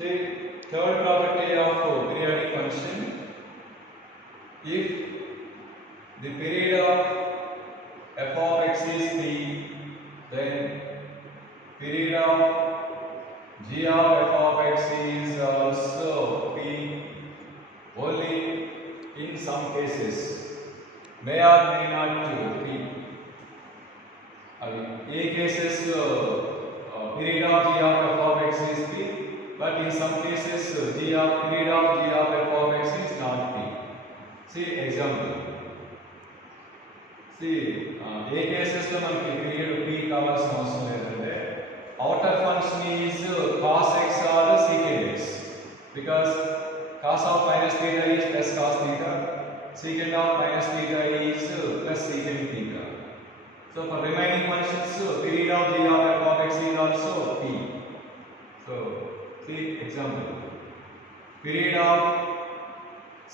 Say third property of periodic function. If the period of f of x is p, then period of g of f of x is also p. Only in some cases may or may not be. A cases period of g of f of x is p, but in some cases period of g of f of x is not p. See example. See a cases lo manaki period p కావాల్సిన అవసరం లేదంటే outer function is cos x or secant x, because cos of minus theta is plus cos theta, secant of minus theta is plus secant theta. So for remaining functions, period of g of f of x is also p. So see example. Period of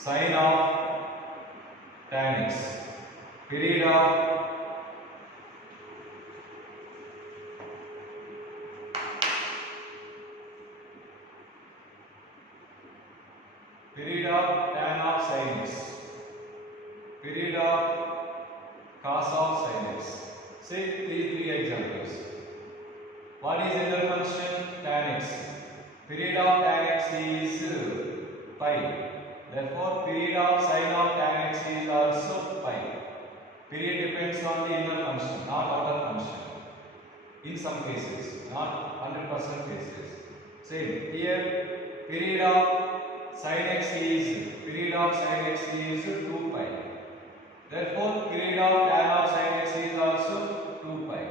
sin of tan x, period of tan of sin x, period of cos of sin x. Say these three examples. What is inner function? Tan x. Period of tan x is pi. Therefore, period of sin of tan x is also pi. Period depends on the inner function, not outer function. In some cases, not 100% cases. Same here. Period of sin x is 2 pi. Therefore, period of tan of sin x is also 2 pi.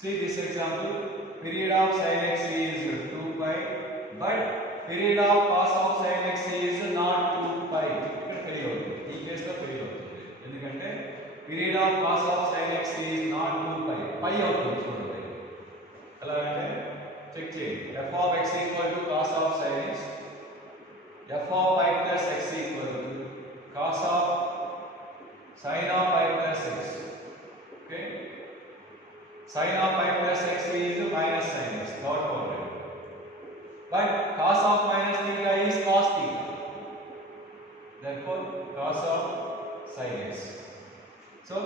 See this example. Period of sin x is 2 pi, but period of cos of sin x is not 2 pi. ఇక్కడ fail అవుతుంది. ఈ కేసులో fail అవుతుంది. ఎందుకంటే period of cos of sin x is not 2 pi. పై అవుతుంది చూడండి. ఎలాగంటే check చేయండి. f of x equal to cos of sin x, f of pi plus x equal to cos of sin of pi plus x. Okay, sin of pi plus x is minus sin x, third quadrant. But cos of minus theta is cos theta. Therefore, cos of sin x. So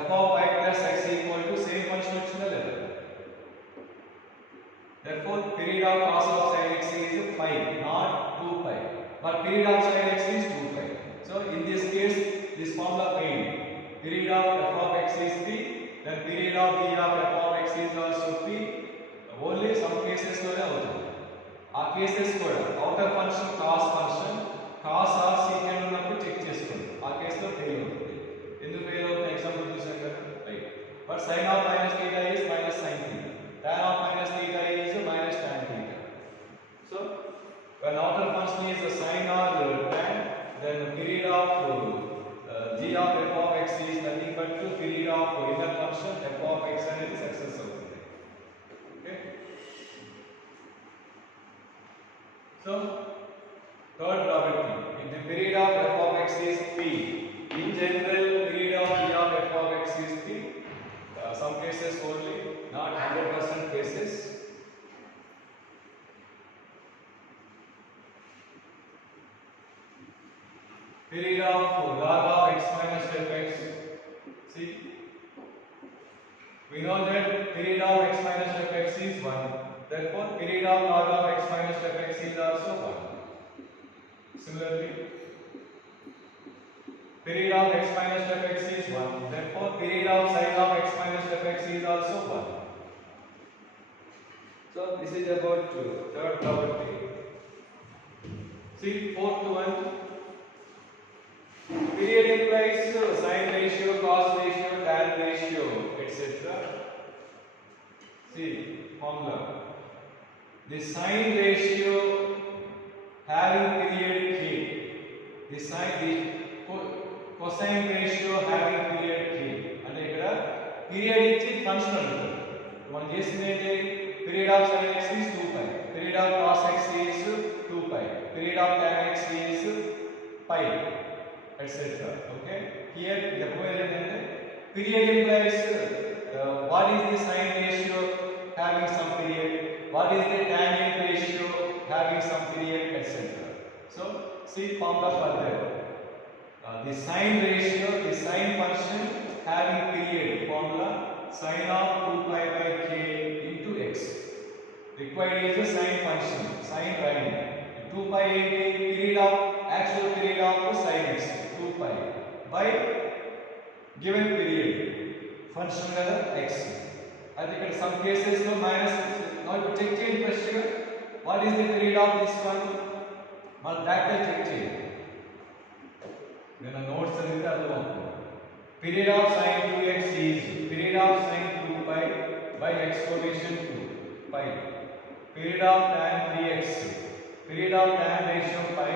f of pi plus x equal to same function వచ్చిందా లేదా? Therefore, period of cos of sin x is pi, not 2 pi. But period of sin x is 2 pi. So in this case, this formula failed. Period of f of x is p, then period of g of f of x is also p. Only some cases లోనే అవుతుంది. ఆ cases కూడా outer function cos function cos or secant ఉన్నప్పుడు check చేసుకోండి. ఆ కేసులో fail అవుతుంది. ఎందుకు ఫెయిల్ అవుతుంది? ఎగ్జాంపుల్ చూసాం కదా, right. But sin of minus theta is minus sin theta, tan of minus theta is minus tan theta. So when outer function is a sin or tan, then the period of g of f of x is nothing but the period of inner function f of x అనేది success అవుతుంది. Okay, so third property, if the period of f of x is p, in general period of g of f of x is p. Some cases only, not 100% cases. Period of log of x minus fx. See, we know that period of x minus fx is 1. Therefore, period of log of x minus fx is also 1. Similarly, period of x minus fx is 1. Therefore, period of sin of x minus fx is also 1. So this is about third property. See fourth one. Period implies sin ratio, cos ratio, tan ratio, etc. See formula. The sin ratio having period k, the cosine ratio having period k. అంటే ఇక్కడ period ఇచ్చి function అంటారు. మనం చేసింది ఏంటి? Period of sin x is 2 pi, period of cos x is 2 pi, period of tan x is pi, etc. Okay, here చెప్పబోయేది ఏంటంటే period implies what is the sin ratio having some period, what is the tangent ratio having some period, etc. So see formula for that. The sine ratio, the sine function having period formula sine of 2 pi by k into x. Required is a sine function, sine value. 2 pi is period of actual period of sine x, 2 pi by given period function x. I think in some cases no minus. Now you check first. What is the period of this one? Well, that will check. Then a notes are the period of sine 2x is period of sine 2 pi by x coefficient 2 pi. Period of tan 3x, period of tan ratio pi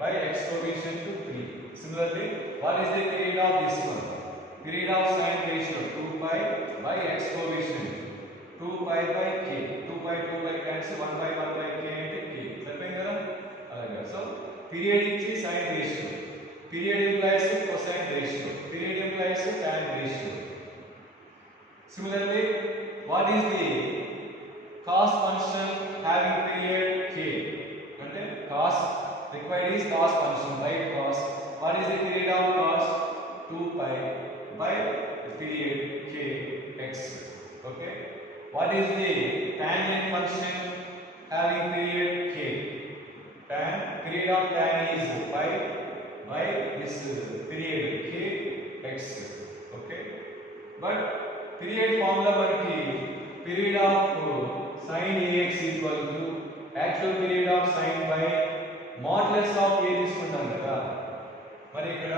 by x coefficient to 3. Similarly, what is the period of this one? Period of sine ratio 2 pi by x coefficient 2 pi by k. 2 pi cancel 1 by k into k. So period is sine ratio. Period implies cosine ratio. Period implies tan ratio. Similarly, what is the cos function having period k? And cos required is cos function by cos. What is the period of cos? 2 pi by the period k x. Okay. What is the tangent function having period k? Period of tan is pi by this period k x. Okay. But period formula మనకి period of sin ax equal to actual period of sin by modulus of a తీసుకుంటాం కదా. మరి ఇక్కడ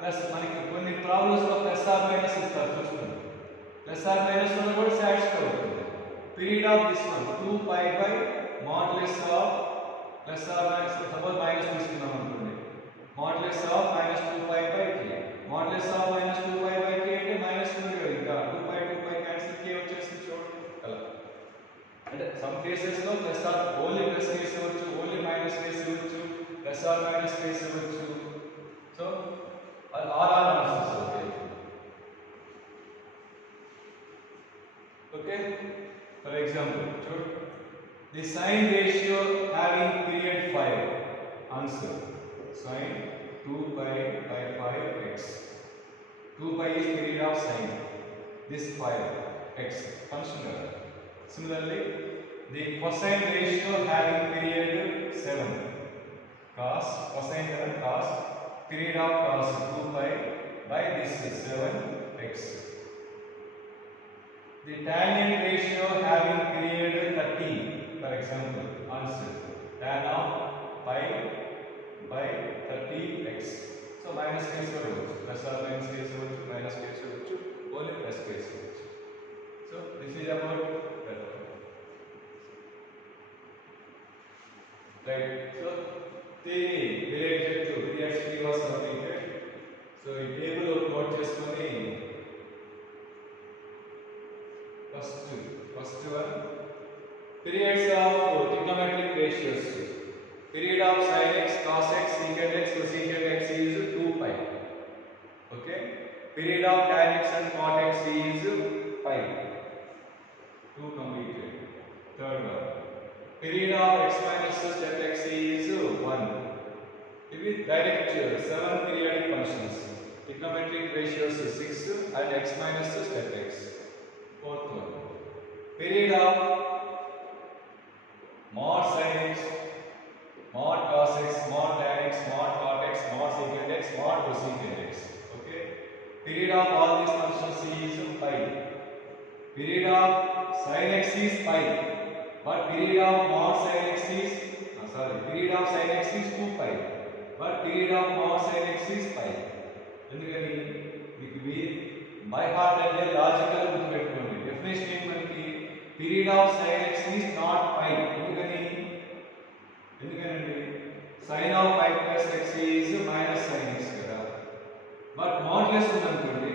plus మనకి కొన్ని problems లో plus are minus ఇస్తారు చూసుకోండి. ప్లస్ ఆర్ మైనస్ వల్ల కూడా సాటిస్ఫై అవుతుంది. Period of this one 2 pi by modulus of plus are minus suppose minus తీసుకున్నాం అనుకోండి. modulus of minus 2 pi by k. Modulus of minus 2 pi by k అంటే minus ఉంది కదా ఇంకా 2 pi క్యాన్సిల్ k వచ్చేస్తుంది చూడండి అలా. అంటే సమ్ కేసెస్ లో plus or only plus case ఇవ్వచ్చు, ఓన్లీ మైనస్ కేస్ ఇవ్వచ్చు, ప్లస్ ఆర్ మైనస్ కేస్ ఇవ్వచ్చు. So or answers okay. Okay for example చూడు the sine ratio having period 5 answer sin 2 pi by 5x. 2 pi is period of sine. This 5x function. Similarly, the cosine ratio having period 7. Cos cosine cos period of cos 2 pi by this 7x. The tangent ratio having period 13. For example, answer tan of pi by 30x. So minus case plus or minus case minus case only plus case. So this is about that. Right. So theory related to periods 3 was completed. So in table of note cheskoni first one periods of trigonometric ratios. Period of sin x, cos x, secant x, cosecant x is 2 pi. Okay. Period of tan x and cot x is pi. 2 completed. Third one. Period of x minus step x is 1. It is direct 7 periodic functions. Trigonometric ratios 6 and x minus step x. Fourth one. Period of mod sin x, mod cos x, mod tan x, mod cot x, mod secant x, mod cosecant x. Okay. Period of all these functions is pi. Period of sin x is pi. But period of mod sin x is period of sin x is 2 pi. But period of mod sin x is pi. ఎందుకని మీకు by heart అంటే logical గుర్తుపెట్టుకోండి. Definition ఏంటంటే period of sin x is not pi. ఎందుకనండి sin of pi plus x is minus sin x కదా. But modulus ఉందనుకోండి,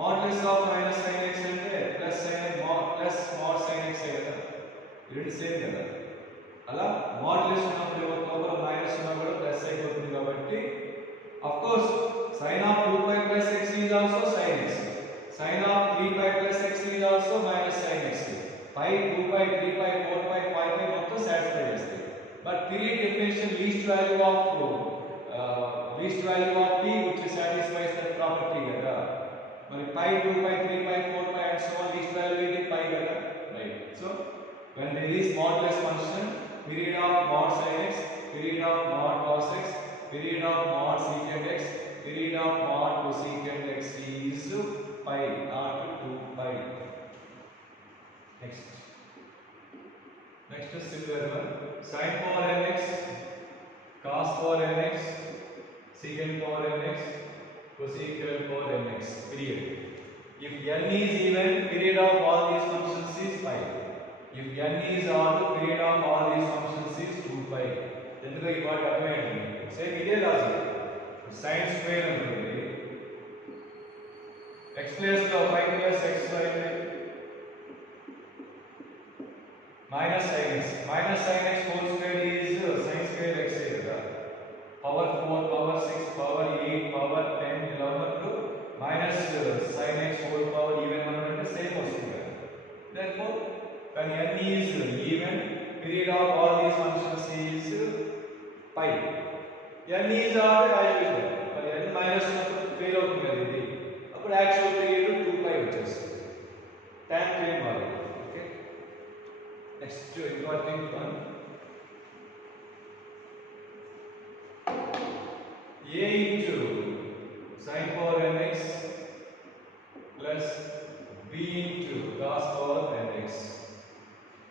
modulus of minus sin x అంటే plus mod sin x కదా, రెండు same కదా. అలా మాడ్యులస్ ఉన్నప్పుడు లోపల మైనస్ ఉన్నా కూడా ప్లస్ అయిపోతుంది కాబట్టి of course sin of 2 pi plus x is also sin x. Sin of 3 pi plus x is also minus sin x. Pi 2 pi 3 pi 4 pi 5 pi మొత్తం సాటిస్ఫై చేస్తుంది. But period definition least value of p which satisfies that property kada. Mari pi, 2 pi, 3 pi, 4 pi and so on least value is pi kada. Right. So when there is modulus function, period of mod sin x, period of mod cos x, period of mod secant x, period of mod cosecant x is pi, not 2 pi. Next is similar one. Sin power nx, cos power nx, secant power nx, cosecant power nx. Period. If n is even, period of all these functions is pi. If n is odd, period of all these functions is 2 pi. Then we got automatically. Same idea logic. Sin square ఉంటుంది. X place లో pi plus x square minus sin x. Minus sin x whole square is sin square x కదా. Power 4, power 6, power 8, power 10 ఇలా ఉన్నప్పుడు minus sin x whole power even అంటే same వస్తుంది కదా. Therefore when n is even, period of all these functions is pi. n is odd as usual. మరి n minus ఉన్నప్పుడు fail అవుతుంది కదా ఇది. అప్పుడు యాక్చువల్ పీరియడ్ 2 pi వచ్చేస్తుంది. tan plane మారు. Okay. Next important one. a into sin power nx plus b into cos power nx.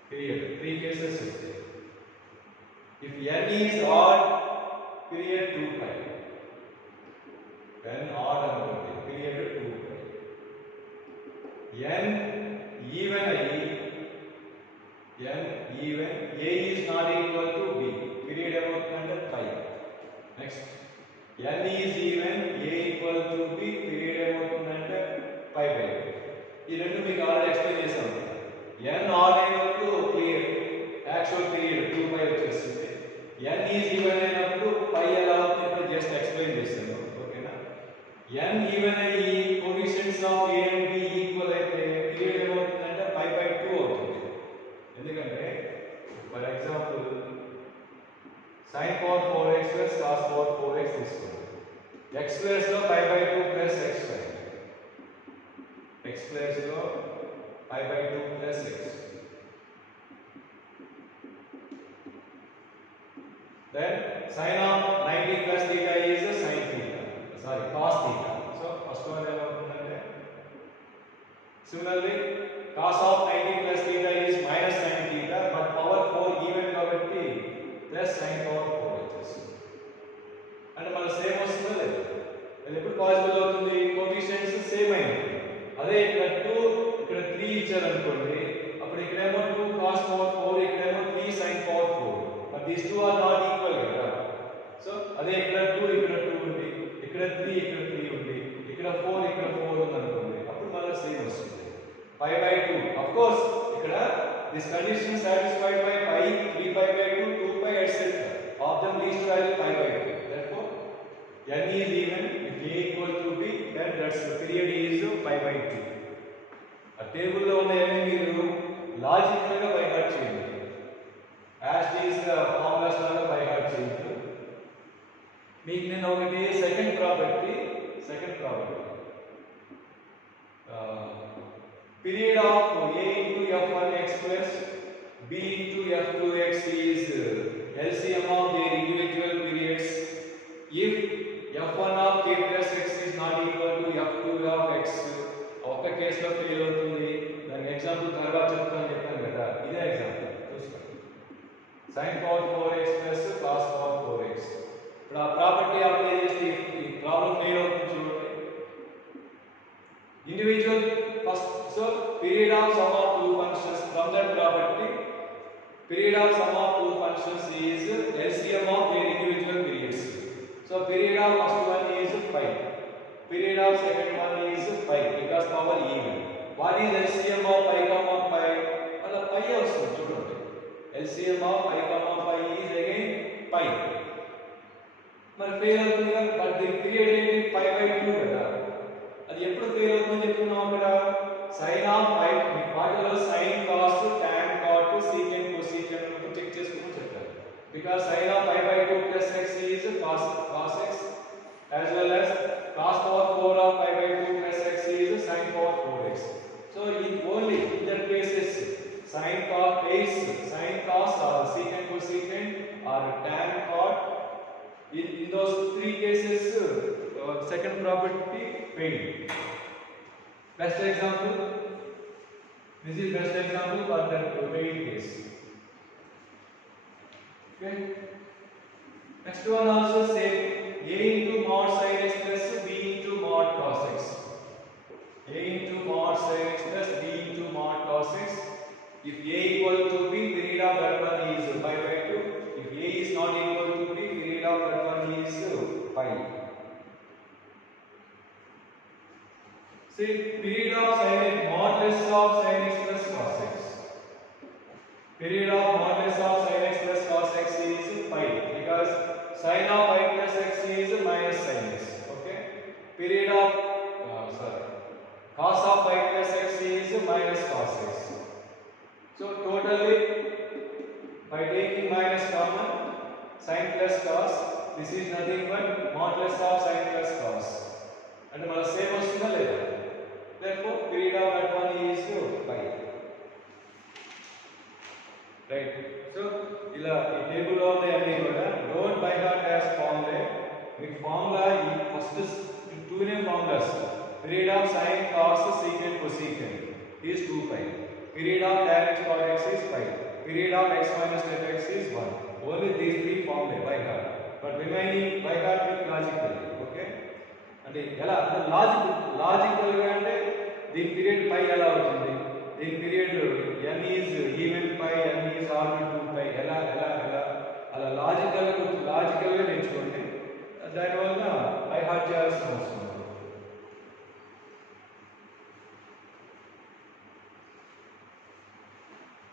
Period. Three cases is there. If n is odd, period 2 pi. When odd and period 2 pi. N even a is not equal to b. Period about under pi. Next. N is even, a equal to b, period about under pi by. ఈ రెండు మీకు already explain చేశాను. n odd అయినప్పుడు clear actual period 2 pi వచ్చేస్తుంది. n is even అయినప్పుడు pi ఎలా అవుతుంది ఇప్పుడు జస్ట్ ఎక్స్ప్లెయిన్ చేశాను. ఓకేనా. n even అయ్యి coefficients of a and b equal అయితే పీరియడ్ ఏమవుతుందంటే pi by 2 అవుతుంది. ఎందుకంటే for example sin power 4x plus cos power 4x తీసుకోండి. x ప్లేస్ లో pi by 2 plus x square. x place లో pi by 2 plus x. Then sin of 90 plus theta is sin theta. Sorry, cos theta. So first one ఏమవుతుందంటే similarly cos of 90 plus theta is minus sin theta, but power 4 even కాబట్టి plus sin power 4 వచ్చేస్తుంది. అంటే మన same వస్తుందా లేదు? అది ఎప్పుడు possible అవుతుంది? కోఎఫిషియెంట్స్ సేమ్ అయినాయి. అదే ఇక్కడ 2 ఇక్కడ 3 ఇచ్చారు అనుకోండి, అప్పుడు ఇక్కడేమో 2 cos power 4, ఇక్కడేమో 3 sin power 4. But these two are not equal కదా. సో అదే ఇక్కడ 2 ఇక్కడ 2 ఉంది, ఇక్కడ 3 ఇక్కడ 3 ఉంది, ఇక్కడ 4 ఇక్కడ 4 ఉంది అనుకోండి, అప్పుడు మళ్ళీ సేమ్ వస్తుంది. pi by 2. Of course ఇక్కడ this condition satisfied by pi, 3 pi by 2, 2 pi etc. Of them least value pi by 2. Therefore n is even. If a equal to b, then that's the period is pi by 2. ఆ table లో ఉన్న అన్ని మీరు logical గా by heart చేయండి. As these formulas లాగా by heart చేయండి. మీకు నేను ఒకటి second property period of a into f1x plus b into f2x is LCM of their individual periods if f1 of k plus x is not equal to f2 of x. ఒక కేసులో fail అవుతుంది. దాని example తర్వాత చెప్పాను కదా, ఇదే example చూసుకోండి. sin power 4x plus cos power 4x. ఇప్పుడు ఆ ప్రాపర్టీ అప్లై చేస్తే ఈ ప్రాబ్లం ఫెయిల్ అవుతుంది చూడండి. Individual first, so period of sum of two functions from that property, period of sum of two functions is LCM of their individual periods. So period of first one is pi, period of second one is pi because power even. What is LCM of pi comma pi? Well, pi వస్తుంది చూడండి. LCM of pi comma pi is again pi. మరి fail అవుతుంది కదా, but the period ఏంటి pi by 2 కదా. అది ఎప్పుడు fail అవుతుందని చెప్పుకున్నాం అక్కడ. sin of pi మీ పాటలో sin cos tan cot secant cosecant check చేసుకోమని చెప్పారు. because sin of pi by 2 plus x is cos x, as well as cos power 4 of pi by 2 plus x is sin power 4x. So in only in that cases sin cos base, sin cos or secant cosecant or tan cot, in those three cases second property failed. Best example, this is best example for that failed case. Okay. Next one also same, a into mod sin x plus b into mod cos x. A into mod sin x plus b into mod cos x. If a equal to b, period of that one is pi by 2. If a is not equal to b, period of that one is pi. See, period of sin x, modulus of sin x plus cos x. Period of modulus of sin x plus cos x is pi, because sin of pi plus x is minus sin x. Okay. Period of cos of pi plus x is minus cos x. So totally, by taking minus common, sin plus cos, this is nothing but modulus of sin plus cos. And the same was later. Therefore, period of that one is pi. Right. So, ila ee table lo unni kuda don't by heart as formula. Meeku formula ee first two ne formulas. Period of sin cos secant cosecant is 2 pi. Period of tan x cot x is pi. Period of x minus tan x is 1. Only these three formulae by heart. But remaining by heart with logically. Okay. అంటే ఎలా అంటే logical గా అంటే దీని period పై ఎలా అవుతుంది, దీని period n is even pi, n is order 2 pi, ఎలా అలా లాజికల్ గా నేర్చుకోండి. దానివల్ల బై హార్ట్ చేయాల్సిన అవసరం లేదు.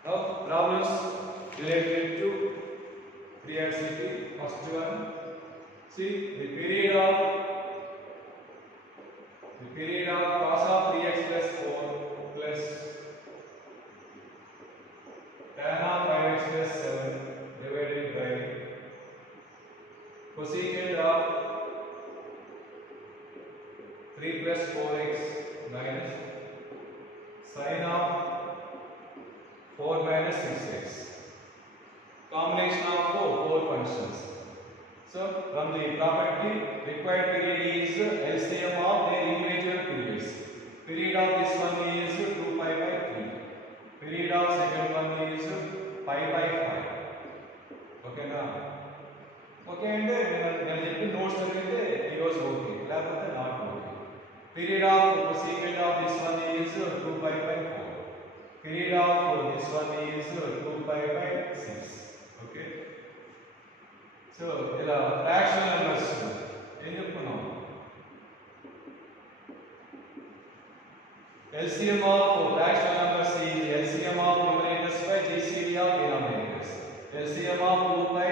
Now problems related to periodicity. First one, see the period of cos of 3x plus 4 plus tan of 5x plus 7 divided by cosecant of 3 plus 4x minus sin of 4 minus 6x. Combination of four functions. So from the property, required period is LCM of their individual periods. Period of this one is 2 pi by 3. Period of second one is pi by 5. Okay na? Okay ante నేను చెప్పిన notes చదివితే ఈ రోజు okay, లేకపోతే not okay. Period of cosecant of this one is 2 pi by 4. Period of this one is 2 pi by 6. Okay. So ఇలా fractional numbers ఏం చెప్పుకున్నాం, LCM of fractional numbers is LCM of numerators by GCD of denominators. LCM of 2 pi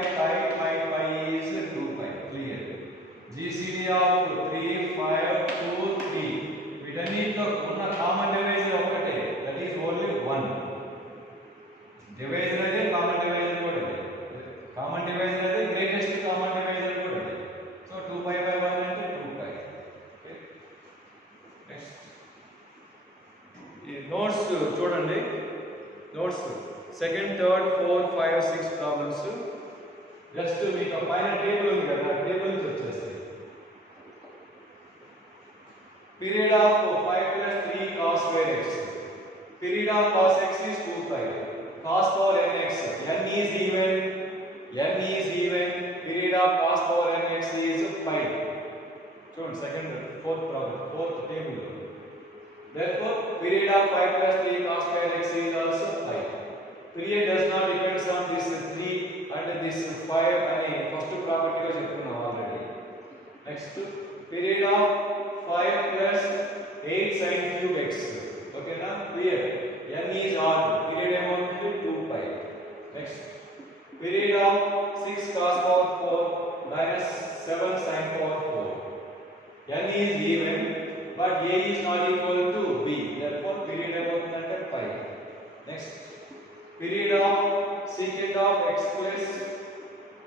is 2 pi, clear. GCD of 3 5 2 3, వీటన్నిటిలో ఉన్న common divisor ఒకటే, that is only 1. Divisor అదే, common divisor కూడా అదే. Common divisor అదే, greatest common divisor కూడా అదే. So 2 pi by 1 అంటే 2 pi. ఓకే. నెక్స్ట్ ఈ నోట్స్ చూడండి, notes second third 4 5 6 problems just మీకు పైన టేబుల్ ఉంది కదా, టేబుల్ నుంచి వచ్చేస్తాయి. Period of 5 plus 3 cos square x. Period of cos x is 2 pi. Cos power nx. N is even. Period of cos power nx is pi. So second, fourth problem, fourth table. Therefore, period of 5 plus 3 cos square x is also pi. Period does not depend on this 3 and this 5 and first property was చెప్పుకున్నాం already. Next, period of 5 plus 8 sin cube x. Okay na? Clear. N is odd. Period amount to 2 pi. Next, period of 6 cos power 4 minus 7 sin power 4. N is even, but A is not equal to B. Therefore, period amount under pi. Next, period of secant of x plus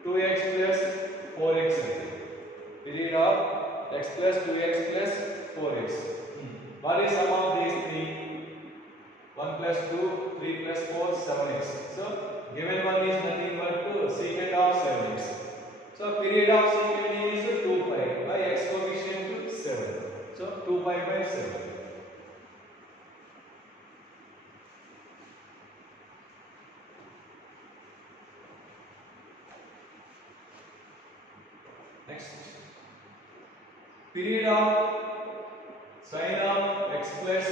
2x plus 4x period of x plus 2x plus 4x. What is sum of these three? 1 plus 2, 3 plus 4, 7x. So given one is nothing but secant of 7x. So period of secant is 2 pi by x coefficient to 7. So 2 pi by 7. Next, period of sine of x plus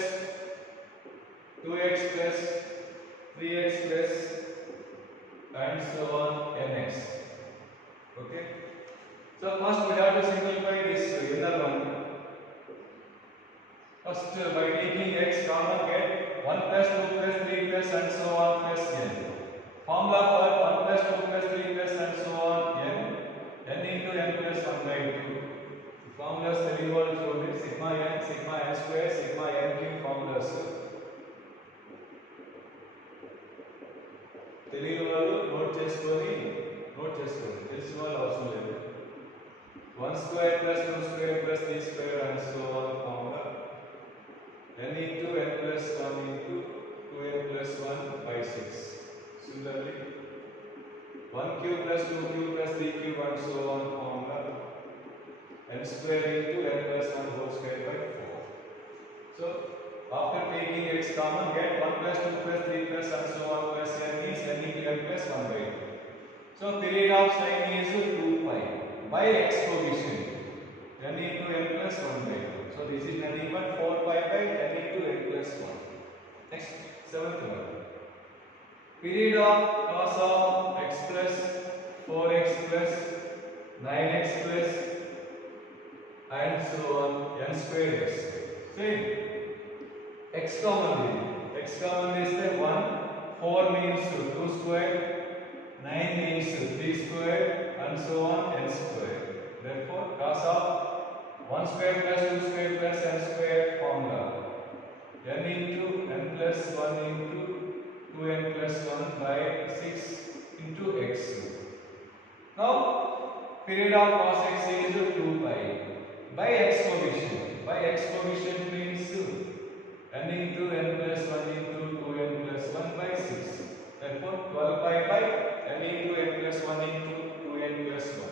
2x plus 3x plus and so on nx. Okay. So first we have to simplify this inner one. First by taking x common get 1 plus 2 plus 3 plus and so on plus n. Formula for 1 plus 2 plus 3 plus and so on n into n plus 1 by 2. Formulas తెలియవాళ్ళు చూడండి sigma n square sigma n cube formulas తెలియని వాళ్ళు note చేసుకోండి తెలిసిన వాళ్ళు అవసరం లేదు 1 square plus 2 square plus 3 square and so on formula n into n plus 1 into 2n plus 1 by 6. Similarly 1 cube plus 2 cube plus 3 cube and so on formula n square into n plus 1 whole square by 4. So after taking x common get 1 plus 2 plus 3 plus and so on plus n is n into n plus 1 by 2. So period of sine is 2 pi by x coefficient n into n plus 1 by 2. So this is nothing but 4 pi by n into n plus 1. Next, seventh one. Period of cos of x plus 4x plus 9x plus and so on n square x. Same. X common is the 1, 4 means 2 square, 9 means 3 square and so on n square. Therefore cos of 1 square plus 2 square plus n square formula n into n plus 1 into 2n plus 1 by 6 into x. Now period of cos x is 2 pi by x coefficient. By x coefficient means n into n plus 1 into 2n plus 1 by 6. Therefore 12 pi by n into n plus 1 into 2n plus 1.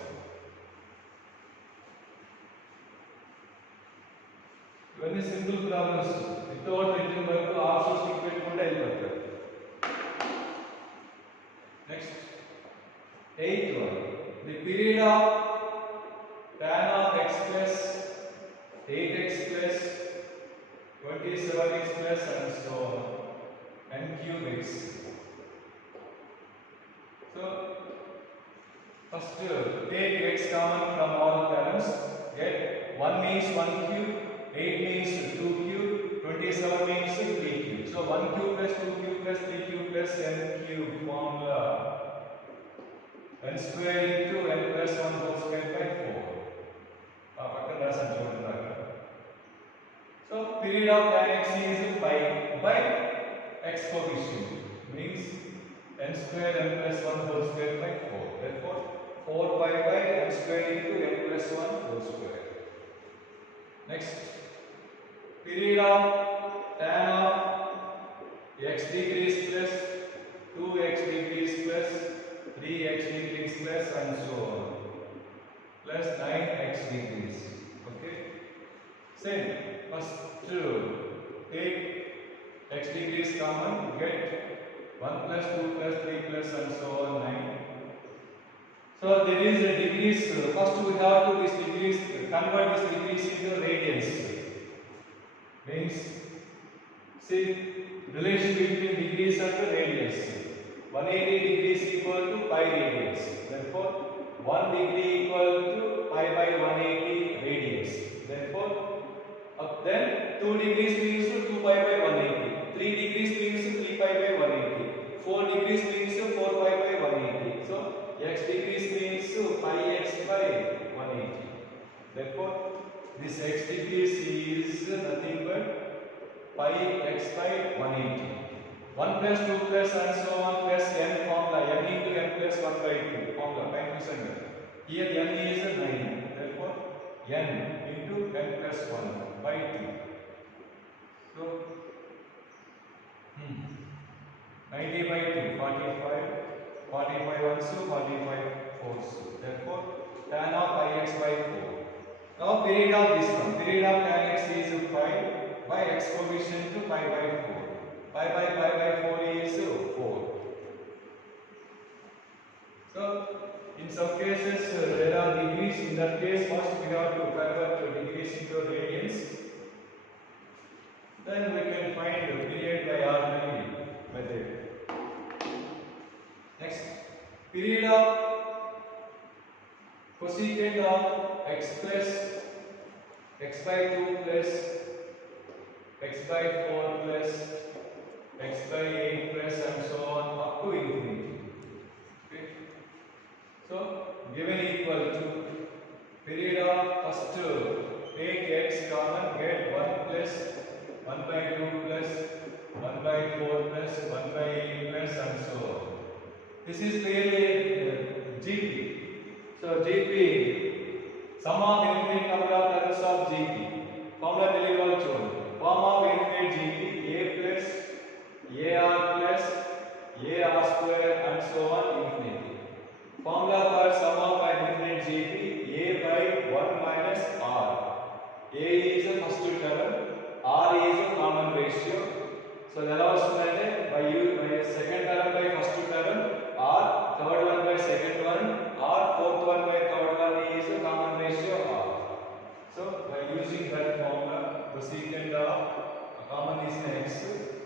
When is simple problems without written work to options equate to help. Next, 8th one. The period of tan of x plus 8x plus 27x plus and so on n cube x. So first take x common from all terms. Get 1 means 1 cube, 8 means 2 cube, 27 means 3 cube. So 1 cube plus 2 cube plus 3 cube plus n cube formula n square into n plus 1 whole square by 4. So period of tan x is pi by x coefficient means n square n plus 1 whole square by 4. Therefore 4 pi by n square into n plus 1 whole square. Next, period of tan of x degrees plus 2x degrees plus 3x degrees plus and so on plus 9x degrees. Okay. Same. First take x degrees common, get 1 plus 2 plus 3 plus and so on 9. So there is a degrees. First we have to this degrees convert this degrees into radians. Means see relation between degrees and radians. 180 degrees equal to pi radians. Therefore 1 degree equal to pi by 180 radians. Therefore then 2 degrees means 2 pi by 180. 3 degrees means 3 pi by 180. 4 degrees means 4 pi by 180. So x degrees means pi x by 180. Therefore this x degrees is nothing but pi x by 180. 1 plus 2 plus and so on plus n formula n into n plus 1 by 2. Formula time question. Here n is 9. Therefore n into n plus 1 by 2. So 90 by 2, 45. 45 also, 45 fours. Therefore tan of pi x by 4. Now period of this one. Period of tan x is pi by x coefficient to pi by 4. Pi by 4 is 4. So in some cases there are degrees. In that case, first we have to convert to degrees into radians. Then we can find the period by ordinary method. Next, period of cosecant of x plus x by 2 plus x by 4 plus x by 8 plus and so on up to infinity. Okay. So given equal to period of first take x common, get 1 plus 1 by 2 plus 1 by 4 plus 1 by 8 plus and so on. This is clearly GP. So GP, sum of infinite number of terms of GP. Formula delivered to form of infinite GP a plus AR plus AR square and so on infinity. Formula for sum of an infinite GP a by 1 minus R. A is a first term, R is a common ratio. So that was by second term by first term, or third one by second one, or fourth one by third one is a common ratio R. So by using that formula, cosecant of common is x.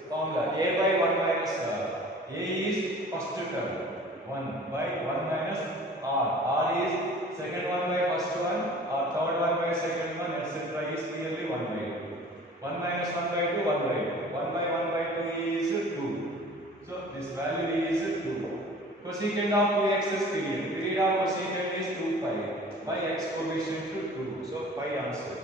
Formula a by 1 minus R. A is first term, 1 by 1 minus R. R is second one by first one, or third one by second one, etc. is clearly 1 by 2. 1 minus 1 by 2, 1 by 2. 1 by 1 by 2 is 2. So this value is 2. Cosecant of 2x is period. Period of cosecant is 2 pi by x coefficient to 2. So pi answer.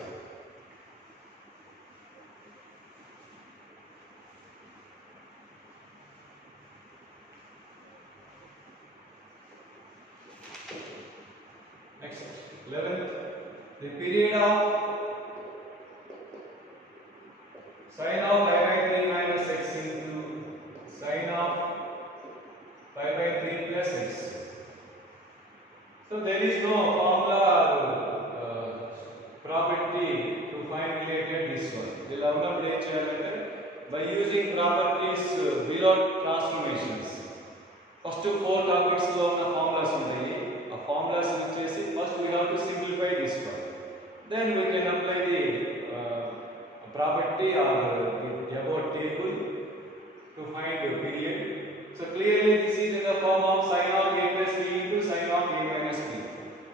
Next, 11th. The period of sin of pi by 3 minus x into sin of pi by 3 plus x. So there is no formula property to find related this one. The Lambda by using properties without transformations. First 4 topics lo una formulas untayi. A formulas vachesi first we have to simplify this one. Then we can apply the property or the above table to find the period. So clearly this is in the form of sin of a plus b into sin of a minus b.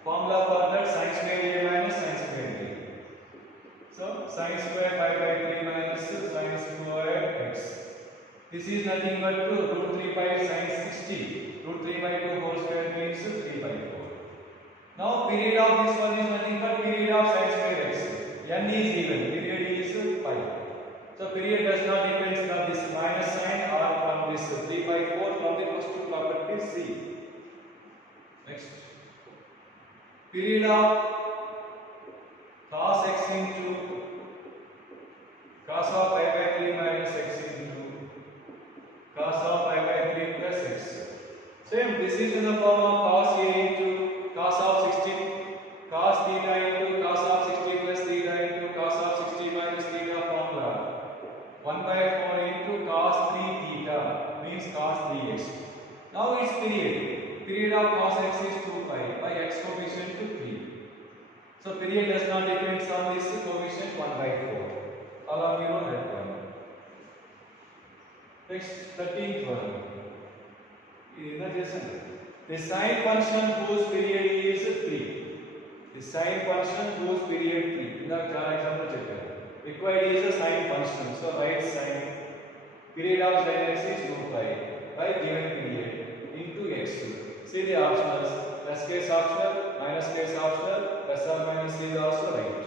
Formula for that sin square a minus sin square b. So sin square pi by 3 minus sin square x. This is nothing but root 3 by sin 60. Root 3 by 2 whole square means 3 by 4. Now period of this one is nothing but period of sin square x. N is even, period is pi. So period does not depend on this minus sign or from this 3 by 4 from the first property C. Next, period of cos x into cos of pi by 3 minus x into cos of pi by 3 plus x. Same, this is in the form of cos a into cos of 60 cos theta into cos of 60 plus theta into cos of 60 minus theta formula. 1 by 4 into cos 3 theta means cos 3x. Now its period. Period of cos x is 2 pi by x coefficient to 3. So period does not depend on this coefficient 1 by 4. All of you know that one. Next, 13th one. The sine function whose period is 3. The sine function whose period 3. Now, example check. Required is a sine function. So write sine. Period of sin x is 2 pi by given period into x. See the optionals. Plus case optional, minus case optional, plus or minus is also right.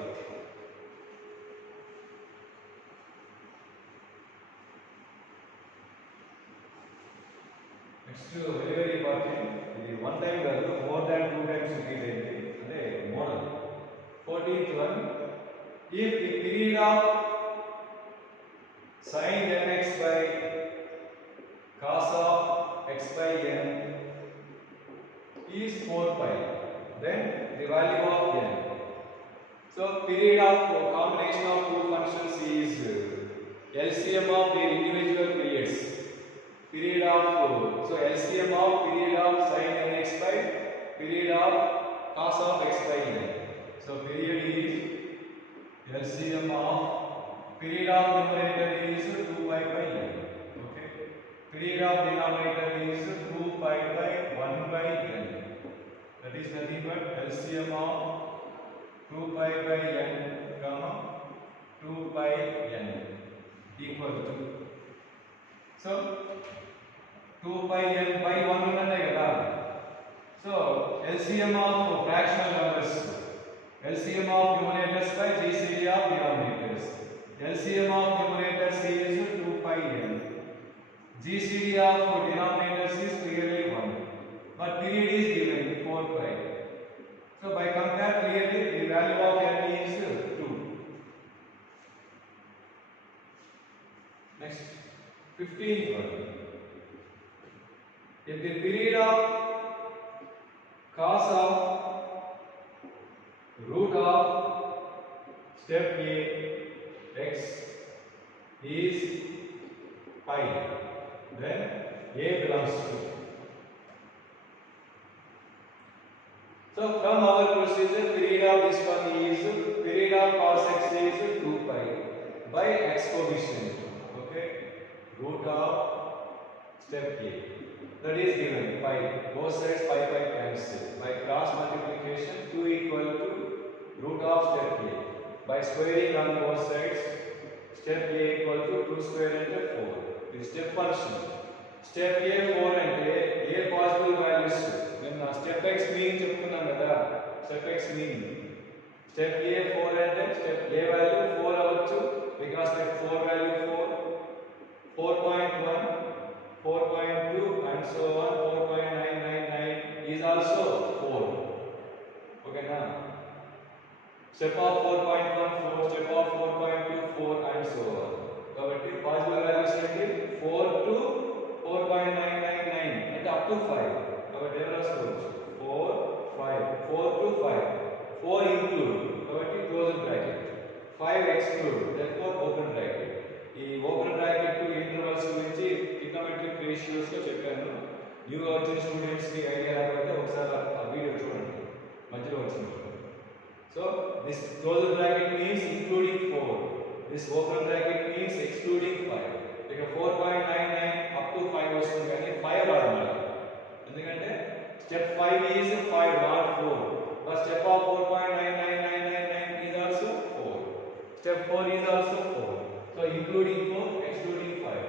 Next, very important. is 4 pi. Then the value of n. So period of combination of two functions is LCM of their individual periods. Period of so LCM of period of sin nx by period of cos of x by n. So period is LCM of period of numerator is 2 pi by n. Okay. Period of denominator is 2 pi by 1 by n. That is nothing but LCM of 2 pi by n, comma 2 pi n equal to. So 2 pi n by 1 ఉన్నదే కదా. So LCM of fractional numbers. LCM of numerators by GCD of denominators. LCM of numerators is 2 pi n. GCD of denominators is clearly 1. But period is given 4 pi. So by compare clearly the value of n is 2. Next, 15th one. If the period of cos of root of step a x is pi, then a belongs to. So from our procedure, period of this one is period of cos x is 2 pi by x coefficient. Okay, root of step a. That is given pi. Both sides pi cancel. By cross multiplication, 2 equal to root of step a. By squaring on both sides, step a equal to 2 square into 4. The step function. Step a 4 and a possible values. When step x mean చెప్పుకున్నాం కదా. Step x mean. Step a 4 and step a value 4 అవ్వచ్చు. Because step 4 value 4, 4.1, 4.2 and so on. 4.999 is also 4. Okay na. Step of 4.1 4, step of 4.2 4 and so on. కాబట్టి possible values ఏంటి 4 to 4.999 అంటే up to 5. కాబట్టి ఏం రాసుకోవచ్చు 4 5 4 to 5 4 include కాబట్టి closed bracket 5 exclude therefore open bracket. ఈ open bracket intervals గురించి trigonometric ratios లో చెప్పాను. న్యూగా వచ్చిన స్టూడెంట్స్ కి ఐడియా రాకపోతే ఒకసారి ఆ వీడియో చూడండి మధ్యలో వచ్చింది. So this closed bracket means including 4, this open bracket means excluding 5. ఇక 4.99 అప్ టు 5 వస్తుంది కానీ 5 రాదు మళ్ళీ. ఎందుకంటే step 5 is 5 not 4. But step of 4.99999 is also 4. Step 4 is also 4. So including 4, excluding 5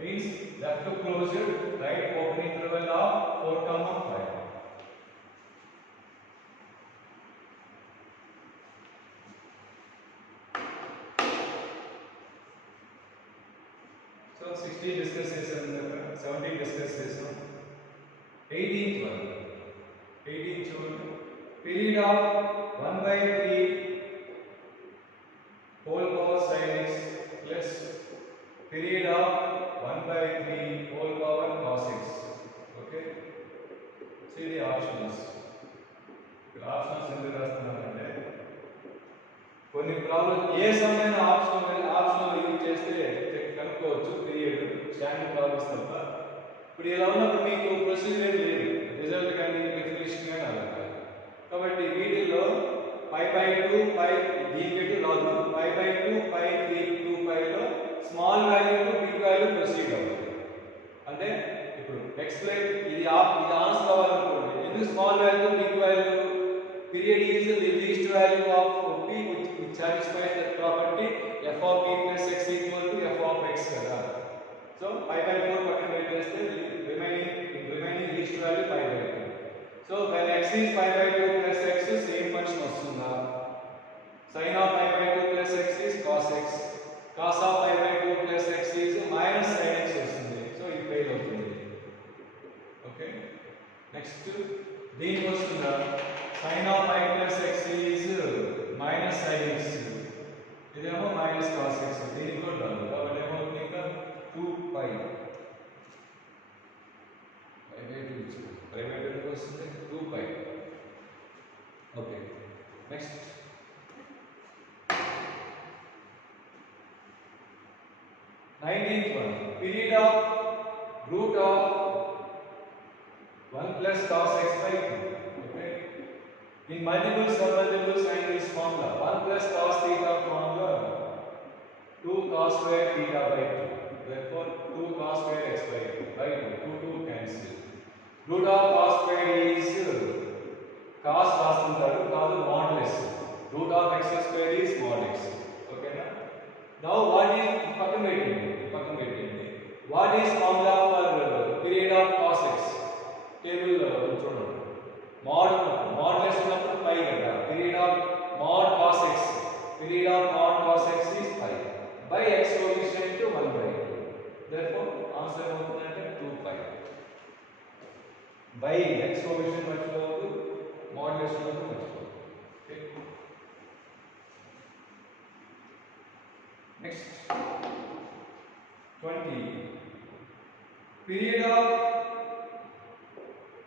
means left to closure, right open interval of 4, 5. So 16 discuss చేసాం, 17 discuss చేసాం. 18th one. 18th చూడండి. Period of 1/3 whole power sin x plus period of 1/3 whole power cos x. Okay, see the options. Options ఎందుకు రాస్తున్నానంటే కొన్ని problem ఏ సమయమైన optional use చేస్తే కనుక్కోవచ్చు period standard problems తప్ప. ఇప్పుడు ఇలా ఉన్నప్పుడు మీకు ప్రొసీజర్ ఏం లేదు, రిజల్ట్ కానీ డెఫినేషన్ కానీ అలా కాదు. కాబట్టి వీటిల్లో π/2 π దీనికి రాదు. π/2 π/3 2 πలో small value to big value proceed అవుతుంది. అంటే ఇప్పుడు ఎక్స్ప్లెయిన్ ఇది ఆన్సర్ అవ్వాలనుకోండి. ఎందుకు small value to big value? Period is the least value of p which satisfies that property f of p plus x equal to f of x కదా. So π/4 పక్కన పెట్టేస్తే remaining least value π/2. So when x is π/2 plus x same function వస్తుందా? sin of π/2 plus x is cos x, cos of π/2 plus x is minus sin x వస్తుంది. So ఇది fail అవుతుంది. Okay, next దీనికి వస్తుందా? sin of π plus x is minus sin x, ఇదేమో minus cos x. దీనికి కూడా రాదు కాబట్టి ఏమవుతుంది? ఇంకా 2π ప్రైవేట్ ఎందుకు వస్తుంది? 2π 19th one. Period of root of 1 plus cos x by 2. Okay. In multiples, submultiples, and this formula 1 plus cos theta formula 2 cos square theta by 2. Therefore, 2 cos square x by 2. 2 cancel. Root of cos square is cos రాస్తుంటారు కాదు modulus. Root of x square is mod x. Okay na? Now what is పక్కన పెట్టండి. What is formula for period of cos x? Table చూడండి. Modulus ఉన్నప్పుడు pi కదా. Period of mod cos x. Period of mod cos x is pi. By x coefficient to 1 by 2. Therefore, answer ఏమవుతుందంటే 2 pi. By x coefficient మర్చిపోవద్దు, modulus ఉన్నప్పుడు మర్చిపోవద్దు. Okay. Next 20. Period of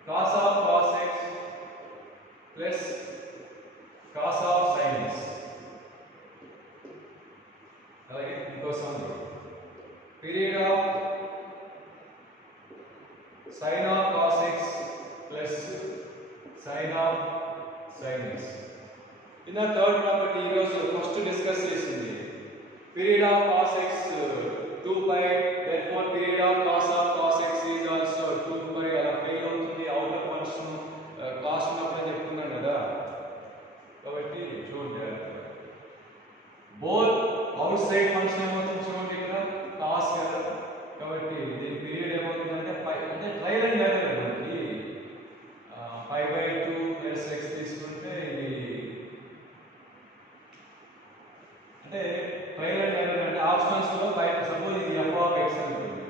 cos of cos x plus cos of sin x. అలాగే ఇంకోసం period of sin of cos x plus sin of sin x. In the third property ఈ రోజు first discuss చేసింది period of cos x 2 pi, therefore period of cos x is also 2 pi. అలా fail అవుతుంది outer function cos ఉన్నప్పుడు చెప్తున్నాం కదా కాబట్టి చూడండి బోత్ అవుట్ సైడ్ ఫంక్షన్ ఏమవుతుంది చూడండి ఇక్కడ కాస్ కదా కాబట్టి దీని పీరియడ్ ఏమవుతుందంటే పై అంటే ట్రయల్ అండ్ ఎర్రర్ మనకి పై బై 2 ప్లస్ ఎక్స్ తీసుకుంటే ఇది అంటే ట్రయల్ అండ్ ఎర్రర్ అంటే ఆప్షనల్స్ లో పై సపోజ్ ఇది ఎఫ్ ఆఫ్ ఎక్స్ అనుకోండి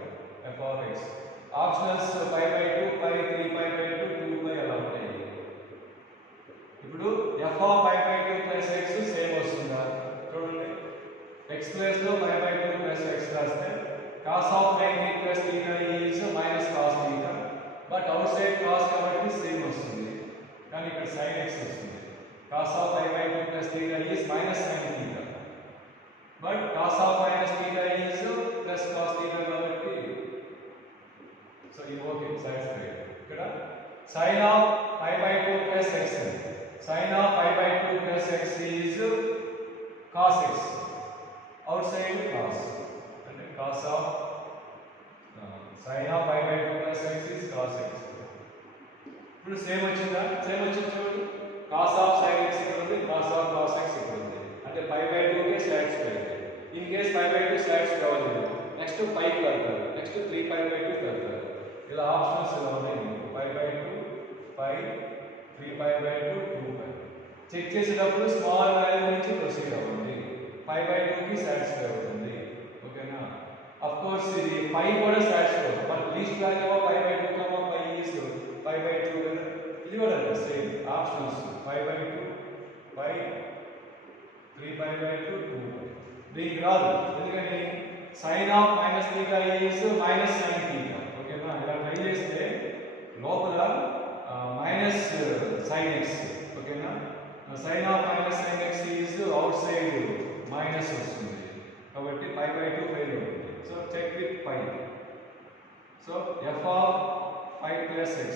f of x optionals pi by 2 pi 3 pi by 2 2 pi అలా ఉంటాయి. ఇప్పుడు f of pi by 2 plus x same వస్తుందా చూడండి x ప్లస్ లో పై బై 2 ప్లస్ x రాస్తే cos of 90 plus theta is minus cos theta, but outside cos కాబట్టి same వస్తుంది కానీ ఇక్కడ sin x వస్తుంది. cos of pi by 2 plus theta is minus sin theta, but cos of minus theta is plus cos theta కాబట్టి so ఇది okay satisfied. ఇక్కడ sin of pi by 2 plus x, sin of pi by 2 plus x is cos x, outside cos అంటే cos of sin of pi by 2 plus x is cos x. ఇప్పుడు same వచ్చిందా? Same వచ్చింది చూడండి. cos of sin x ఇక్కడ ఉంది, cos of cos x ఇక్కడ ఉంది. అంటే pi by 2 కే సాటిస్ఫై అవుతుంది. In case pi by 2 satisfy అవ్వలేదు నెక్స్ట్ pi కి వెళ్తారు, నెక్స్ట్ 3 pi by 2 కి వెళ్తారు. ఇలా ఆప్షన్స్ ఇలా ఉన్నాయి. pi by 2 pi 3 pi by 2 2 pi. Check చేసేటప్పుడు స్మాల్ వాల్యూ నుంచి ప్రొసీడ్ అవ్వండి. pi by 2 కి సాటిస్ఫై అవుతుంది. ఓకేనా? ఆఫ్ కోర్స్ ఇది pi కూడా సాటిస్ఫై అవుతుంది. But least value of pi by 2 pi is pi by 2 కదా. ఇది కూడా అంతే same options pi by 2 pi 3 pi by 2 2 pi. దీనికి రాదు ఎందుకంటే sin of minus theta is minus sin theta. ఓకేనా? ఇలా ట్రై చేస్తే లోపల మైనస్ sin x. ఓకేనా? sin of minus sin x is outside minus వస్తుంది కాబట్టి pi by 2 ఫెయిల్ అవుతుంది. So check with pi. So f of pi plus x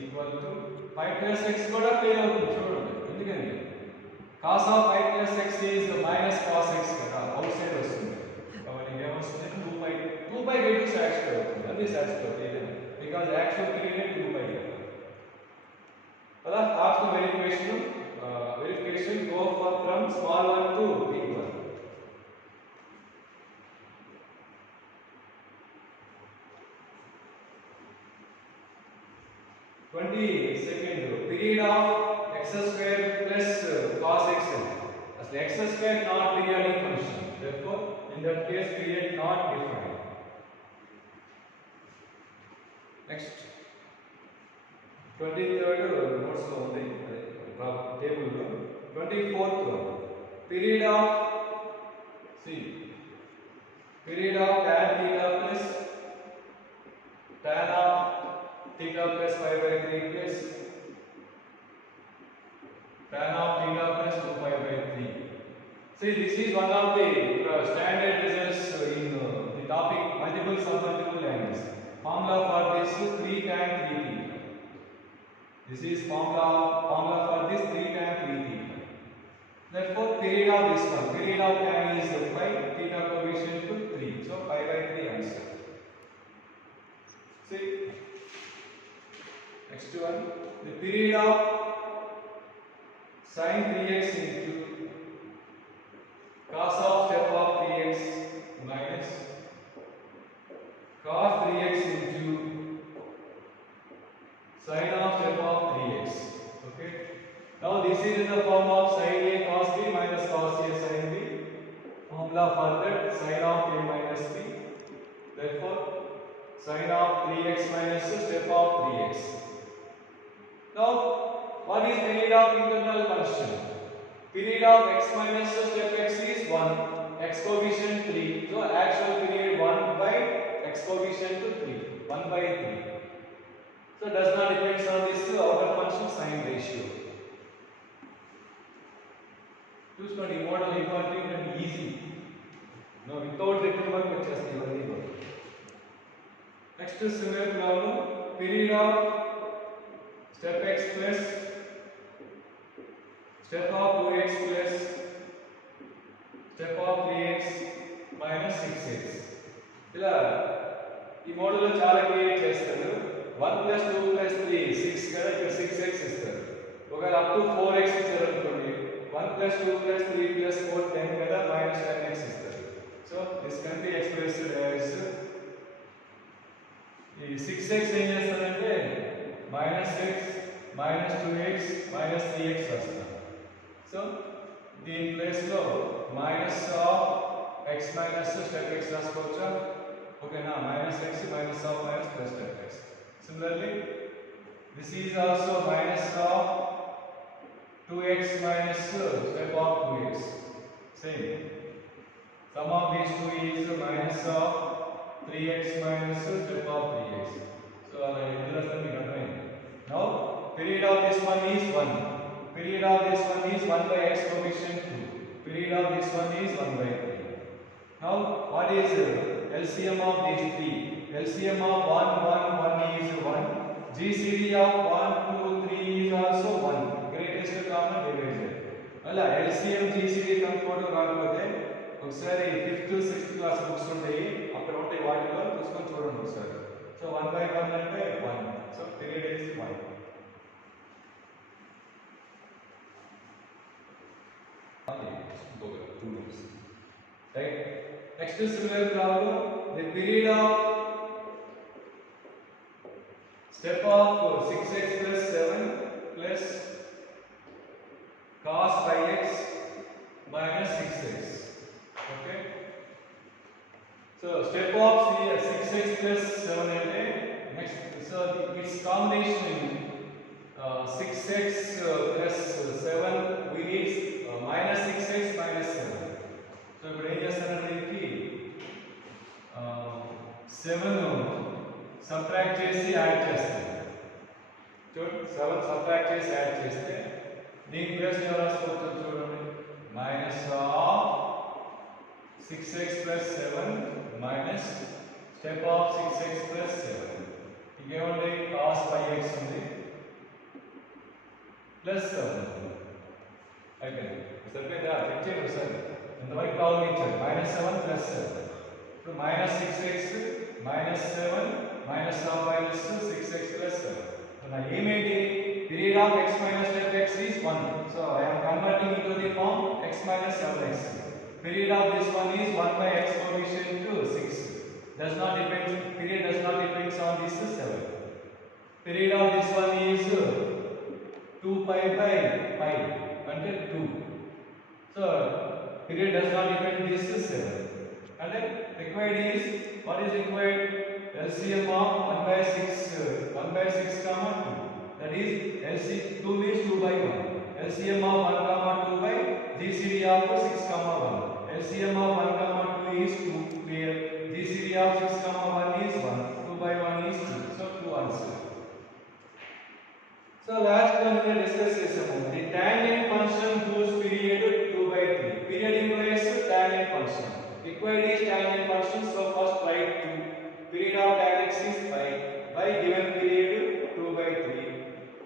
equal to pi plus x కూడా fail అవుతుంది చూడండి. ఎందుకంటే cos of pi plus x is minus cos x కదా outside వస్తుంది కాబట్టి ఏమొస్తుంది 2pi. 2pi get to satisfy అవుతుంది. అది satisfy అవుతుంది because actual period 2pi కదా. after verification go from small one to big one. Second period of x square plus cos x. As the x square not periodic function, therefore in that case period not defined. Next 23rd notes lo undi table lo 24th one period of period of tan theta plus tan of theta plus pi by 3 plus tan of theta plus 2 pi by 3. See, this is one of the standard results in the topic multiple submultiple angles. Formula for this 3 tan 3 theta. This is formula for this 3 tan 3 theta. Therefore, period of this one, period of tan is pi, theta coefficient to 3. So pi by 3 answer. See, next one, the period of sin 3x into cos of step of 3x minus cos 3x into sin of step of 3x. Okay. Now this is in the form of sin a cos b minus cos a sin b. Formula for that sin of a minus b. Therefore, sin of 3x minus step of 3x. Now, what is period of internal function? Period of x minus step x is 1, x coefficient 3. So, actual period 1 by x coefficient to 3, 1 by 3. So, does not depend on this outer function sine ratio. Choose not model important and easy. No, without written work, which is the only work. Next is similar problem. Period of step x plus step of 2x plus step of 3x minus 6x. ఇలా ఈ model లో చాలా create చేస్తారు. 1 plus 2 plus 3 6 కదా, ఇక్కడ 6x ఇస్తారు. ఒకవేళ up to 4x ఇచ్చారు అనుకోండి, 1 plus 2 plus 3 plus 4 10 కదా, minus 10x ఇస్తారు. So this can be expressed as ఈ 6x ఏం చేస్తారంటే minus x minus 2x minus 3x వస్తుంది. సో దీని ప్లేస్ లో minus of x minus step x రాసుకోవచ్చా? ఓకేనా, minus x minus of minus plus step x. Similarly, this is also minus of 2x minus step of 2x. Same. Sum of these two is minus of 3x minus step of 3x. So, now period of this one is 1. Period of this one is 1 by x coefficient 2. Period of this one is 1 by 3. Now, what is LCM of these three? LCM of 1, 1, 1 is 1. GCD of 1, 2, 3 is also 1. Greatest common divisor. అలా LCM GCD కనుక్కోవడం రాకపోతే ఒకసారి 5th 6th class books ఉంటాయి, అక్కడ ఉంటాయి, వాటిలో చూసుకొని చూడండి ఒకసారి. సో 1 by 1 అంటే 1. So period is 1. Right. Next is similar problem. The period of step of 6x plus 7 plus cos pi x minus 6x. Okay. So step of 6x plus 7 ante next. So its combination 6x plus 7 we need minus 6x minus 7. So ఇప్పుడు ఏం చేస్తానంటే దీనికి 7 subtract చేసి add చేస్తాను. చూడండి, 7 subtract చేసి add చేస్తే దీని ప్లస్ ఎలా రాసుకోవచ్చు చూడండి, minus of 6x plus 7 minus step of 6x plus 7. ఇంకేముంది, cos pi x ఉంది ప్లస్ 7 అయిపోయింది. సరిపోయిందా? చెక్ చేయండి ఒకసారి. ఎంతవరకు కావాలి ఇచ్చారు, -7 + 7. ఇప్పుడు -6x -7 -6x + 7. నా ఏమేంటి, period of x minus step x is 1. So I am converting into the form x minus 7x. Period of this one is 1 by x coefficient to 6. Does not depend, period does not depend on this 7. Period of this one is 2 pi by pi అంటే 2. So period does not depend this 7. And then required is, what is required? LCM of 1 by 6 comma 2. That is LCM 2 means 2 by 1. LCM of 1 comma 2 by GCD of 6 comma 1. LCM of 1 comma 2 is 2. Clear? GCD of 6 comma 1 is 1. 2 by 1 is 2. So 2 answer. So last one we discuss చేసాము. The tangent function whose period 2 by 3. Period implies tangent function. Required is tangent function. So first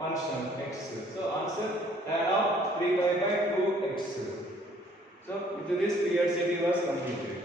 constant x. So answer tan of 3 pi by 2x. So with this periodicity was completed.